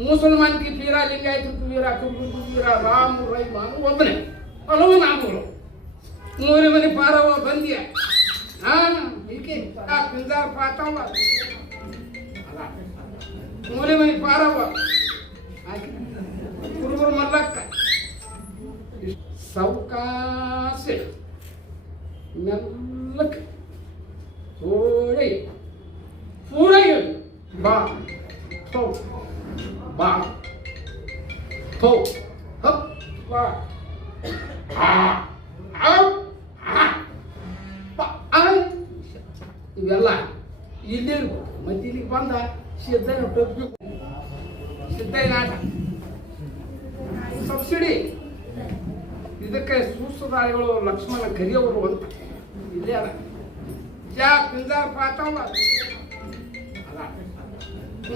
ಮುಸಲ್ಮಾನ್ ಕಿ ಪೀರ ಲಿಂಗಾಯತ ಪೀರ ಕುರುಬ ಪೀರ ರಾಮ ರೈಮ ಒಬ್ಬನೇ ಹಲವು ನಾಮಗಳು ಮೂರು ಮನೆ ಪಾರವ ಬಂದಿಯ ಹಾ ಈಕೆ ಆ ಪಿಂದಾರ ಪಾತವ ಅಲ್ಲ ಮೂಲೆ ಮನೆ ಪಾರವ ಆಕೆ ಕುರುಬರು ಮಲ್ಲಕ್ಕ ಸಾವಕಾಶ ಮೆಲ್ಲಕ್ಕೆ pull, up, fly. Ah, out, ah, ಇವೆಲ್ಲ ಇಲ್ಲಿ ಮತ್ತೆ ಇಲ್ಲಿಗೆ ಬಂದ ಸಿದ್ದನ ಟೊಪ್ಪಿ ಸಿದ್ದಯ್ಯನಾಟ ಸಬ್ಸಿಡಿ. ಇದಕ್ಕೆ ಸೂಸದಾರಿಗಳು ಲಕ್ಷ್ಮಣ ಕರಿಯವರು ಅಂತ. ಇಲ್ಲೇ ಅದ. ಜಾ ಪಿಂಜಾರ ಪಾತಲ್ಲ ಅದ.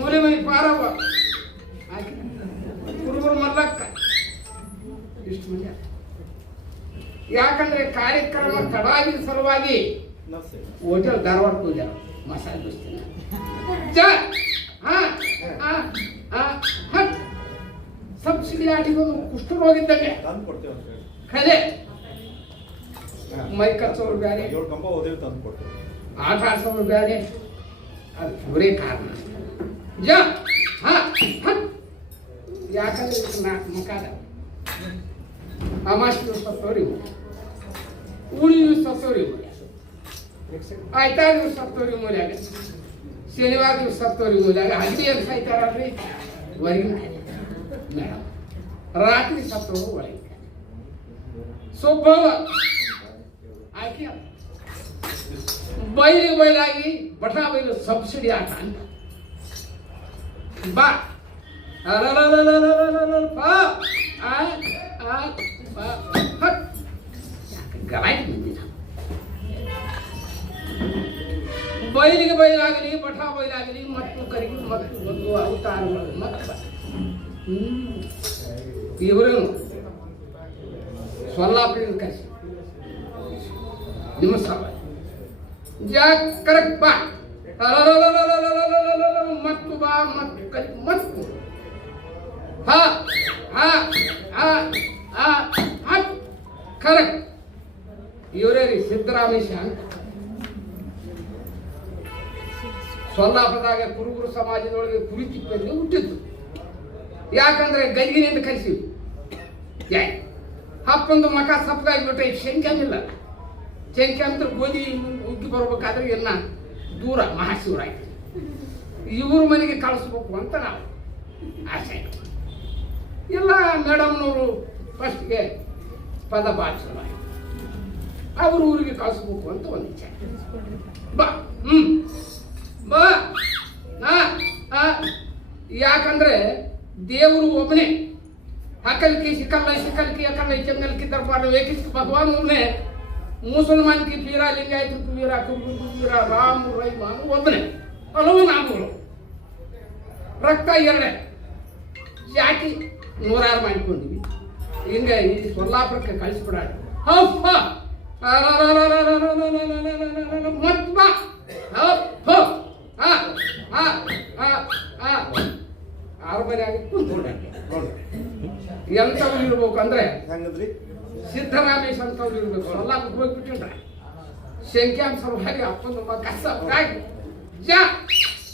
ಮೂಲೆ ಮನೆ ಪಾರವ್ವ. ಹುಡುಗರು ಮಲ್ಲಕ್ಕ ಇಷ್ಟು ಮಂದಿ ಯಾಕಂದ್ರೆ ಕಾರ್ಯಕ್ರಮ ತಡಾಗಿ ಸಲುವಾಗಿ ಹೋಟೆಲ್ ಧಾರವಾಡ ಪೂಜೆ ಮಸಾಲೆ ದೋಸ್ತಿನ ಸಬ್ಸಿಡಿ ಆಟಿಗೊಂದು ಕುಷ್ಠರೋಗ ಇದ್ದಂಗೆ ಕಲೆ ಮೈ ಕಚ್ಚೋರು ಬೇರೆ ಆಟ ಆಡ್ಸೋರು ಬೇರೆ ಅದು ಅವರೇ ಕಾರಣ ಜ ಹಾ ಹತ್ತು ಯಾಕಂದ್ರೆ ಇದಕ್ಕೆ ನಾಲ್ಕು ಮುಖಾದ ಅಮಾಸಿ ದಿವಸ ಸತ್ತೋರಿ ಉಳಿ ದಿವಸ ಸತ್ತೋರಿ ಆಯ್ತಾ ದಿವಸ ಸತ್ತೋರಿ ಮೂಲ್ಯಾಗ ಶನಿವಾರ ದಿವಸ ಸತ್ತೋರಿ ಮೂಲ್ಯಾಗ ಹಳ್ಳಿ ಅಂತ ಸಾಯ್ತಾರಲ್ರಿ ಹೊರಗಿನ ಮೇಡಮ್ ರಾತ್ರಿ ಸತ್ತೋರು ಒಳಗೆ ಸೊಬ್ಬವ ಆಕೆ ಬೈಲಿ ಬೈಲಾಗಿ ಬಟ ಬೈಲು ಸಬ್ಸಿಡಿ ಆಟ ಅಂತ ಬಾ बैलिगे बैलागली बठा बैलागली मट्टु करिगे मट्टु ಬಂದು ಅವತಾರ ಮತ್ತ ಇವರು ಸೊಲ್ಲಾಪುರದಿಂದ ಕರೆಸಿ ನಿಮ್ಮ ಸಭೆ ಯಾ ಕರೆಕ್ಟ್ ಬಾ ಮತ್ತು ಬಾ ಮತ್ತು ಮತ್ತು Ha, ಇವರೇ ರೀ ಸಿದ್ದರಾಮೇಶ. ಸೊಲ್ಲಾಪದಾಗ ಕುರುಗುರು ಸಮಾಜದೊಳಗೆ ಕುರಿತಿಪ್ಪಲ್ಲಿ ಹುಟ್ಟಿದ್ದು. ಯಾಕಂದ್ರೆ ಗಲ್ಗಿನಿಂದ ಕಲಿಸಿವು ಹಪ್ಪೊಂದು ಮಠ ಸಪ್ಪದಾಗಿಬಿಟ್ರೆ ಶಂಕಮಿಲ್ಲ ಶಂಕ ಅಂದ್ರೆ ಗೋಧಿ ಉಗ್ಗಿ ಬರ್ಬೇಕಾದ್ರೆ ಎಲ್ಲ ದೂರ ಮಹಾಶಿವರಾಯ್ತು ಇವ್ರ ಮನೆಗೆ ಕಳಿಸ್ಬೇಕು ಅಂತ ನಾವು ಆಸೆ. ಎಲ್ಲ ಮೇಡಮ್ನವರು ಫಸ್ಟ್ಗೆ ಪದ ಭಾಷಣ. ಅವ್ರ ಊರಿಗೆ ಕಳಿಸ್ಬೇಕು ಅಂತ ಒಂದು ಇಚ್ಛೆ ಬಾ, ಹ್ಮ್. ಬಾ ಯಾಕಂದ್ರೆ ದೇವರು ಒಬ್ಬನೇ ಅಕಲ್ಕಿ ಸಿಕ್ಕಲ್ಲ ಸಿಕ್ಕಲ್ಕಿ ಅಕಲ್ಲ ಚಂಗಲ್ಕಿ ದರ್ಬಾರ್ ವೇಕಿಸ್ಕ ಭಗವಾನ್ ಒಬ್ಬನೇ ಮುಸಲ್ಮಾನ್ ಕಿ ಪೀರ, ಲಿಂಗಾಯತ ಪೀರ, ಕುಂಬು ಪೀರ, ರಾಮ ರೈಮ ಒಬ್ಬನೇ ಹಲವು ನಾಮಗಳು. ರಕ್ತ ಎರಡೇ. ಯಾಕೆ? ನೂರಾರು ಮಾಡಿಕೊಂಡಿವಿ. ಹಿಂಗಾಗಿ ಸೊಲ್ಲಾಪುರಕ್ಕೆ ಕಳಿಸ್ಬಿಡಾಡ. ಹೌಪ್ಪ! ಮತ್ವ ಹೌಪ್ಪ ಆರು ಮನೆ ಆಗಿ ಕುಂತ್ಕೊಂಡಂಗೆ ಎಂಥವ್ರು ಇರ್ಬೇಕು ಅಂದ್ರೆ ಸಿದ್ದರಾಮೇಶ್ ಅಂತವ್ರು ಇರ್ಬೇಕು ಎಲ್ಲ ಹೋಗ್ಬಿಟ್ಟಿಲ್ರ ಶಂಕ್ಯಾಮ್ ಸಲುವಾಗಿ ಅಪ್ಪನ ಮಗ ಕಸ ಹಾಕಿ ಜಾ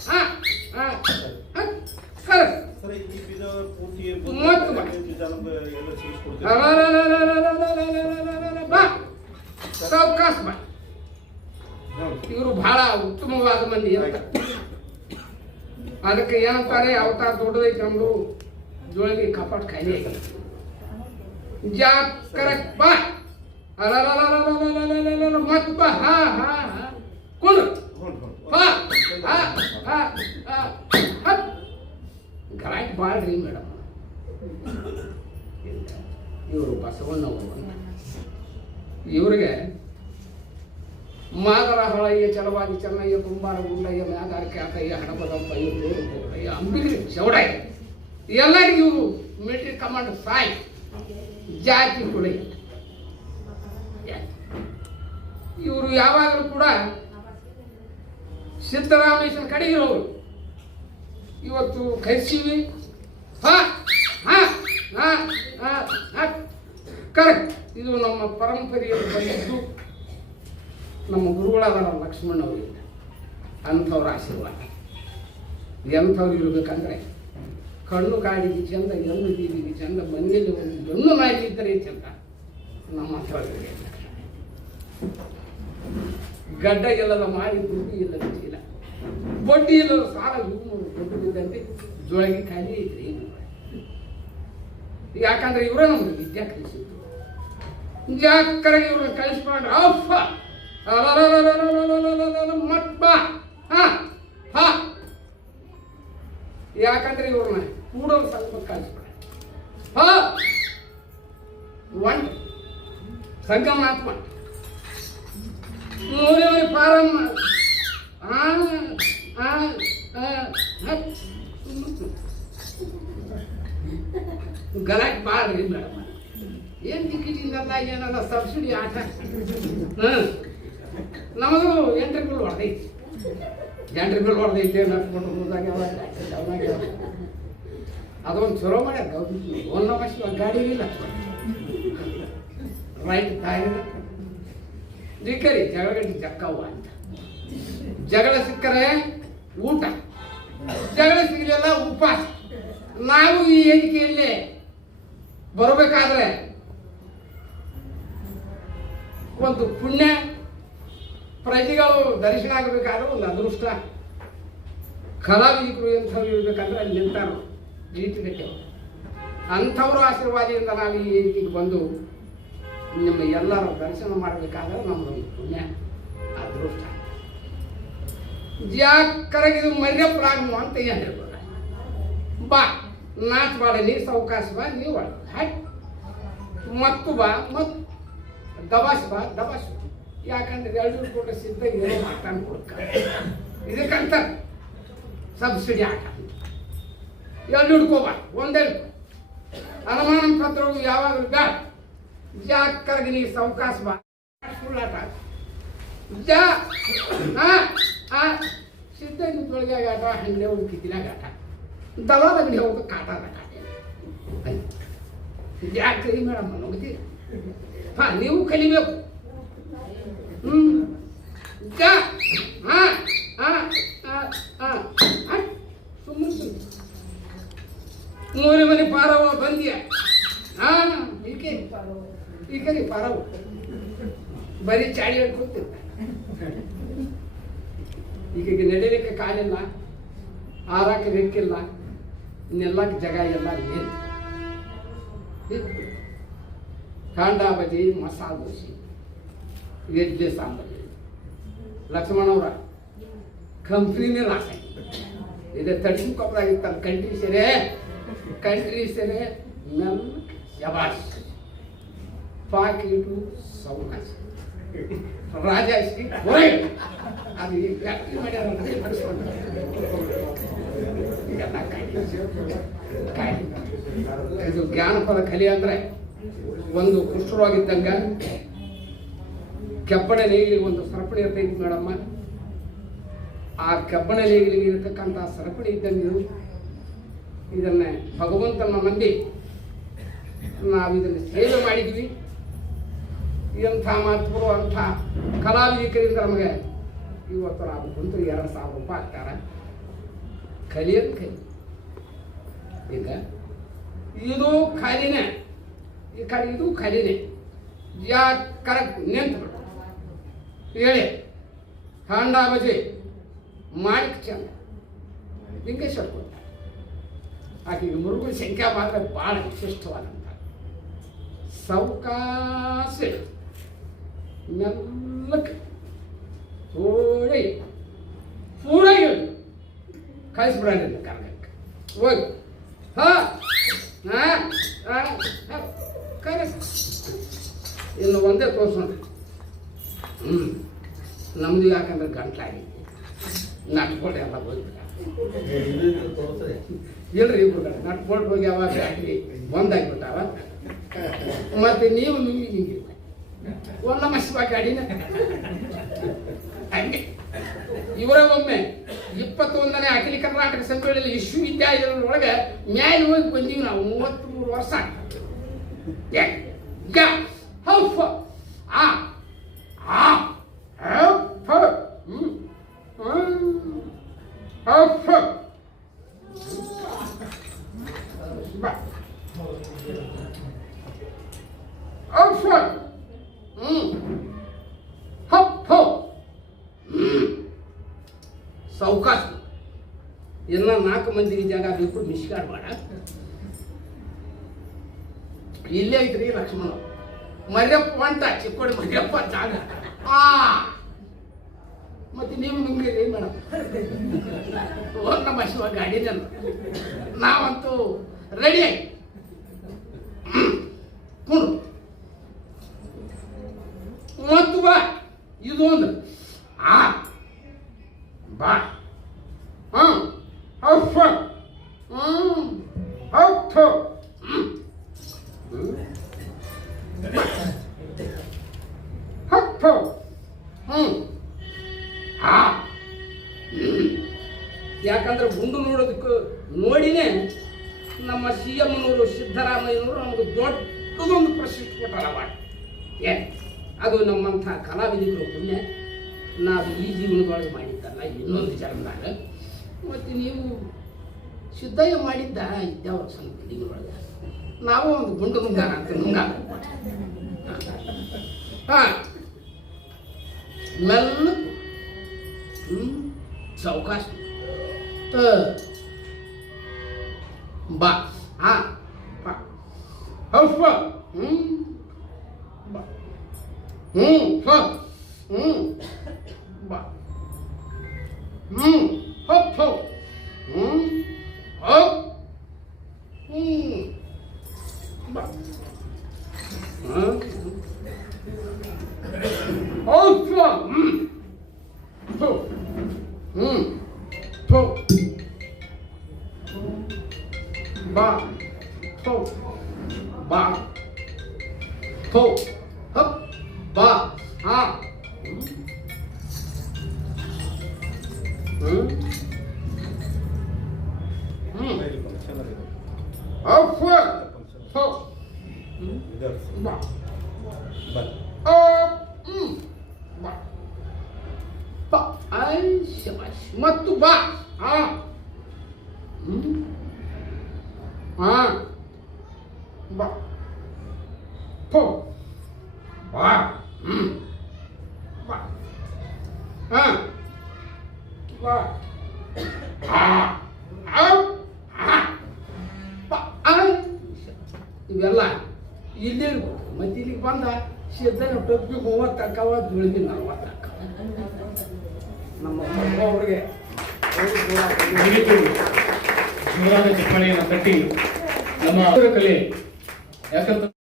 ಹಾ ಹಾ ಕರೆಕ್ಟ್ ಮೂವತ್ತು ಬಾ ಬಾ ಇವರು ಬಹಳ ಉತ್ತಮವಾದ ಮಂದಿ ಅಂತ ಅದಕ್ಕೆ ಏನಂತಾರೆ ಅವತಾರ ದೊಡ್ಡದೈತೆ ನಮ್ದು ಜೋಳಿಗೆ ಕಪಾಟ್ ಖಾಲಿ ಐತಿ ಜಾಕರಕ್ ಬಾ ಮತ್ ಬಾ ಹಾ ಹಾ ಕುಂದ್ರು ಹಾ ಹಾ ಹಾ ಗಲಾಟೆ ರೀ ಮೇಡಮ್ ಇವರು ಬಸವಣ್ಣವರು. ಇವರಿಗೆ ಮಾದರ ಹೊಳಯ್ಯ ಚಲವಾಗಿ ಚೆನ್ನಯ್ಯ, ಕುಂಬಾರ, ಗುಂಡಯ್ಯ ಮ್ಯಾಗಾರ ಕ್ಯಾತಯ್ಯ ಹಣಪದಪ್ಪ ಇವರು ಅಂಬಿಗರಿ ಚೌಡಯ್ಯ ಎಲ್ಲರಿಗೂ ಇವರು ಮಿಲಿಟರಿ ಕಮಾಂಡ್ ಸಾಯ್. ಜಾತಿ ಹುಳಿ ಇವರು ಯಾವಾಗಲೂ ಕೂಡ ಸಿದ್ದರಾಮೇಶ್ವರ ಕಡೆ ಇರೋರು. ಇವತ್ತು ಕೈಸಿವಿ ಹಾ ಹಾ ಕರೆಕ್ಟ್ ಇದು ನಮ್ಮ ಪರಂಪರೆಯಲ್ಲಿ ಬಂದಿದ್ದು ನಮ್ಮ ಗುರುಗಳಾದ ಲಕ್ಷ್ಮಣ ಅವರಿಂದ ಅಂಥವ್ರ ಆಶೀರ್ವಾದ. ಎಂಥವ್ರು ಇರಬೇಕಂದ್ರೆ ಕಣ್ಣು ಕಾಡಿಗೆ ಚಂದ ಎಣ್ಣು ಬೀದಿಗೆ ಚಂದ, ಮನೆಯಲ್ಲಿ ಒಂದು ಬೆನ್ನು ನಾಯಿ ಇದ್ದರೆ ಚಂದ. ನಮ್ಮ ಹತ್ರ ಗಡ್ಡ ಎಲ್ಲದ ಮಾಡಿ ದುಡ್ಡು ಇಲ್ಲದ ಚೀಲ ಬಡ್ಡಿ ಇಲ್ಲದ ಸಾಲ ಇವು ದುಡ್ಡು ಬಿದ್ದಂತೆ ಜೋಳಗಿ ಖಾಲಿ ಐತ್ರಿ. ಯಾಕಂದ್ರೆ ಇವರೇ ನಮ್ಗೆ ವಿದ್ಯಾ ಕಲಿಸಿದ್ರು ಜಾಕರಾಗಿ ಇವ್ರನ್ನ ಕಳಿಸ್ಕೊಂಡ್ರೆ ಅಪ್ಪ ಮತ್ ಬಾ, ಹಾ ಯಾಕಂದ್ರೆ ಇವ್ರನ್ನ ಕೂಡಲು ಸ್ವಲ್ಪ ಕಳಿಸ್ಬಿಡ ಹಾ. ಒನ್ ಸಂಗಮನಾತ್ಮ. ಮೂರವರೆ ಪಾರಮ್ಮ. ಗಲಾಟೆ ಮಾಡ್ರಿ ಮೇಡಮ್ ಏನ್ ಟಿಕೆಟಿಂದ ಏನಲ್ಲ ಸಬ್ಸಿಡಿ ಆಟ? ಹ್ಮ್. ನಮಗೂ ಎಂಟ್ರಿ ಬಿಲ್ ಹೊಡೆದೈತಿ ಎಂಟ್ರಿ ಬಿಲ್ ಹೊಡೆದೈತಿ ಹೋದಾಗ ಅದೊಂದು ಚಲೋ ಮಾಡ್ಯಾರ ಒಂದು ನಮ್ಮ ಗಾಡಿ ಇಲ್ಲ. ರೈಟ್ ತಾಯಿ. ಡಿಕ್ಕರಿ ಜಗಳಗಟ್ಟಿ ಜಕ್ಕವ್ವ ಅಂತ. ಜಗಳ ಸಿಕ್ಕರೆ ಊಟ. ಜಗಳ ಸಿಗಲಿಲ್ಲ, ಉಪವಾಸ. ನಾವು ಈ ಎಣಿಕೆಯಲ್ಲಿ ಬರಬೇಕಾದ್ರೆ ಒಂದು ಪುಣ್ಯ ಪ್ರಜೆಗಳು ದರ್ಶನ ಆಗಬೇಕಾದ್ರೆ ಒಂದು ಅದೃಷ್ಟ. ಕಲಾವಿದರು ಎಂಥವ್ರು ಇರಬೇಕಂದ್ರೆ ಅಲ್ಲಿ ನಿಂತಾರು ಅಂಥವ್ರ ಆಶೀರ್ವಾದದಿಂದ ನಾವು ಈ ವೇದಿಕೆಗೆ ಬಂದು ನಿಮ್ಮ ಎಲ್ಲರ ದರ್ಶನ ಮಾಡಬೇಕಾದ್ರೆ ನಮ್ಮದೊಂದು ಪುಣ್ಯ, ಅದೃಷ್ಟ. ಜಾಕರಗಿದು ಮರ್ಯಪ್ರಾಗ್ನು ಅಂತ ಏನು ಹೇಳ್ಬೋದು? ಬಾ, ನಾಚ್ ಬಾಳ ನೀ ಸಾವಕಾಶ ಬಾ, ನೀವು ಹಾಕಿ ಮತ್ತು ಬಾ ಮತ್ತು ದಬಾಸ್ ಬಾ, ದಬಾಸ್ ಯಾಕಂದ್ರೆ ಎರಡು ಕೊಟ್ಟ ಸಿದ್ಧ ಏನೋ ಮಾಡ್ತಾನೆ ಕೊಡ್ಕ ಇದಕ್ಕಂತ ಸಬ್ಸಿಡಿ ಹಾಕ. ಎರಡು ಹಿಡ್ಕೋಬಾ ಒಂದೇ. ಅನುಮಾನ ಪತ್ರವು ಯಾವಾಗಲೂ ಬೇಡ. ಜಾಕರ್ಗೆ ನೀ ಸಾವಕಾಶ ಬಾ. ಸುಳ್ಳಾಟ? ಜಾ, ಹಾ. ಹಾ ಸಿದ್ಧ ನಿಂತೊಳಗೆ ಆಟ ಹಂಗೆ ಒಂದು ಕಿತ್ತಿನಾಗ ಆಟ ದಲಾಲ ಅಂಗಡಿ ಹೋಗಿ ಕಾಟ ಕಾಟ ಯಾಕೆ ಕಲಿ ಮೇಡಮ್ ನೋಡ್ತೀರಿ ಹಾ ನೀವು ಕಲಿಬೇಕು ಹ್ಮ್ ಜಾ ಹಾ ಹಾ ಹಾ ಹಾ ಸುಮ್ಮನೆ ಮೂರು ಮನೆ ಪಾರವ ಬಂದಿಯ ಹಾ ಈಕೆ ಈಕೆ ರೀ ಪಾರವ ಬರೀ ಚಾಡಿ ಹೇಳ್ಕೊತಿರ್ತಾರೆ ಈಕೆಗೆ ನಡೀಲಿಕ್ಕೆ ಕಾಲಿಲ್ಲ ಹಾರಕ್ಕೆ ರೆಕ್ಕಿಲ್ಲ ನೆಲ್ಲಕ್ಕೆ ಜಾಗ ಎಲ್ಲ ಏನು ಕಾಂಡ ಬಜಿ ಮಸಾಲ ದೋಸೆ ಇಡ್ಲಿ ಸಾಂಬಾರು ಲಕ್ಷ್ಮಣವ್ರ ಕಂಪ್ನಿನೇ ಲಾಸ್ ಆಯ್ತು ಇದು ತಡಿಸಿನ ಕೊಪ್ಪದಾಗಿತ್ತಲ್ಲ ಕಂಟ್ರಿ ಸೆರೆ ಕಂಟ್ರಿ ಸೆರೆ ಮೆಲ್ಲ ಶಬಾಷ್ ಪಾಕಿಟು ಸೌಕಾಶ ಹೊರಗೆ. ಅದು ಮಾಡ್ಯಾರ ಇದು ಜ್ಞಾನಪದ ಕಲಿ ಅಂದ್ರೆ ಒಂದು ಕುಷ್ಠರೋಗಿದ್ದಂಗ ಕೆಬ್ಬಣ ನೇಗಿಲಿ ಒಂದು ಸರಪಣಿ ಇರ್ತೈತಿ ಮೇಡಮ್ಮ. ಆ ಕೆಬ್ಬಣ ನೇಗಿಲಿಗೆ ಇರತಕ್ಕಂಥ ಸರಪಣಿ ಇದ್ದಂಗೆ ಇದು. ಇದನ್ನ ಭಗವಂತನ ನಂಬಿ ನಾವು ಇದನ್ನು ಸೇವೆ ಮಾಡಿದ್ವಿ ಎಂಥ ಮಾತುಗಳು ಅಂಥ ಕಲಾವಿದರಿಂದ ನಮಗೆ ಇವತ್ತು ನಾವು ಕುಂತು ಎರಡು ಸಾವಿರ ರೂಪಾಯಿ ಹಾಕ್ತಾರೆ. ಕಲಿಯೋದು ಕಲಿ. ಈಗ ಇದು ಖಾಲಿನೇ ಈ ಕಡೆ ಇದು ಖಾಲಿನೇ ಯಾ ಕರೆಕ್ಟ್ ನಿಂತು ಹೇಳಿ. ಹಾಂಡಾ ಬಜೆ. ಮಾಣಿಕ್ ಚಂದ. ಲಿಂಗೇಶ್ವರ ಆಕೆ ಆಕೆಗೆ ಮುರುಗು ಸಂಖ್ಯಾ ಮಾತ್ರ ಭಾಳ ವಿಶಿಷ್ಟವಾದಂಥ ಸಾವಕಾಶ ಮೆಲ್ಲಕ್ಕೆ ಥೋಡೆ ಪೂರ ಹೇಳಿ ಕಳಿಸ್ಬಿಡೋಣ ಕರ್ಗಕ್ಕೆ ಹೋಗಿ. ಹಾ. ಹಾ. ಹಾಂ. ಕರೆಕ್ಟ್ ಇನ್ನು ಒಂದೇ ತೋರಿಸೋಣ. ಹ್ಞೂ ನಮ್ದು ಯಾಕಂದ್ರೆ ಗಂಟ್ಲಾಗಿ. ನಟ್ಕೊಂಡು ಎಲ್ಲ ಹೋಗ್ಬಿಟ್ಟ. ಇಲ್ರಿ ಇಬ್ರು ನಟ್ಕೊಂಡು ಹೋಗಿ ಅವಾಗ ಬ್ಯಾಟ್ರಿ ಬಂದಾಗ್ಬಿಟ್ಟಾವ ಮತ್ತೆ ನೀವು ನಿಮಗೆ ಒಂದು ನಮಸ್ಕಾರ ಗಾಡಿನ ಹಂಗೆ. ಇವರೇ ಒಮ್ಮೆ ಇಪ್ಪತ್ತೊಂದನೇ ಅಖಿಲ ಕರ್ನಾಟಕ ಸಮ್ಮೇಳನ ವಿಶ್ವವಿದ್ಯಾಲಯದೊಳಗೆ ನ್ಯಾಯ ಹೋಗಿ ಬಂದೀವಿ ನಾವು ಮೂವತ್ತ್ಮೂರು ವರ್ಷ ಯಾ ಯಾ ಹೌಫ. ಆ ಆ, ಹೌಫ. ಹ್ಮ್ ಸಾವಕಾಶ ಎಲ್ಲ ನಾಲ್ಕು ಮಂದಿಗೆ ಜಾಗ ಬೇಕು ಮಾಡ ಇಲ್ಲೇ ಐತ್ರಿ ಲಕ್ಷ್ಮಣ. ಮರ್ಯಪ್ಪ ಅಂತ ಚಿಕ್ಕೋಡಿ ಮರ್ಯಪ್ಪ ಜಾಗ. ಆ. ಮತ್ತೆ ನೀವು ನುಂಗಿರಿ ಮೇಡಮ್ ಓ, ನಮ್ಮ ಶಿವ ಗಾಡಿನಲ್ಲ. ನಾವಂತೂ ರೆಡಿ ಆಗಿ ಕುಂಡು ಮತ್ತು ಬಾ ಒಂದು ಆ, ಬಾ. ಹಾಂ ಹೌಫ ಹ್ಮ್ ಹೌಫ ಹ್ಮ್. ಆ ಯಾಕಂದ್ರೆ ಗುಂಡು ನೋಡೋದಕ್ಕೆ ನೋಡಿನೇ ನಮ್ಮ ಸಿ ಎಮ್ನವರು ಸಿದ್ದರಾಮಯ್ಯನವರು ನಮಗೆ ದೊಡ್ಡದೊಂದು ಪ್ರಶಸ್ತಿ ಕೊಟ್ಟಾರ ಅವಾರ್ಡ್ ಏನ್ ಅದು ನಮ್ಮಂಥ ಕಲಾವಿದರು ಪುಣ್ಯ. ನಾವು ಈ ಜೀವನದೊಳಗೆ ಮಾಡಿದ್ದಲ್ಲ ಇನ್ನೊಂದು ಜನ್ಮದಾಗ ಮತ್ತು ನೀವು ಸಿದ್ದಯ್ಯ ಮಾಡಿದ್ದ ಇದ್ದಾವ ಸಂತಿಗಳೊಳಗೆ ನಾವು ಒಂದು ಗುಂಡು ಮುಂಗಾರ ಅಂತ ನುಂಗಾರ ಹಾಂ. ಮೆಲ್ಲ ಬಾ. ಹಾಂ ಬಾ ಹೌಸ್ ಬಾ ಹ್ಞೂ ಬಾ ಹ್ಞೂ ಸ ಹ್ಞೂ ಬಾ ಹ್ಞೂ ಹಪ್ ಹಪ್ ಹ್ಞೂ ಹಪ್ ಹ್ಞೂ ಬಾ ಹಾಂ ಇಲ್ಲಿ ಫಂಕ್ಷನ್ ಇದೆ ಅಫ ಥು ವಿದ್ಯಾರ್ಥಿ ಬಾ ಬನ್ನಿ ಆ ಹ್ಮ್ ಬಾ ಬಾ ಐ ಶಬಾಷ್ ಮತ್ತು ಬಾ ಹಾ ಹ್ಮ್ ಇವೆಲ್ಲ ಇಲ್ಲಿ ಮತ್ತೆ ಇಲ್ಲಿಗೆ ಬಂದ ಸಿದ್ಧನ ಟೊಪ್ಪಿ ಮೂವತ್ತು ತಕ್ಕವ ದುಳಿದಿನ ನಲ್ವತ್ತು ತಕ್ಕ ನಮ್ಮ ಅವ್ರಿಗೆ ಜೋರಾದ ಚಪ್ಪಾಳೆಯನ್ನು ತಟ್ಟಿ ನಮ್ಮ ಕಲೆ ಯಾಕಂತ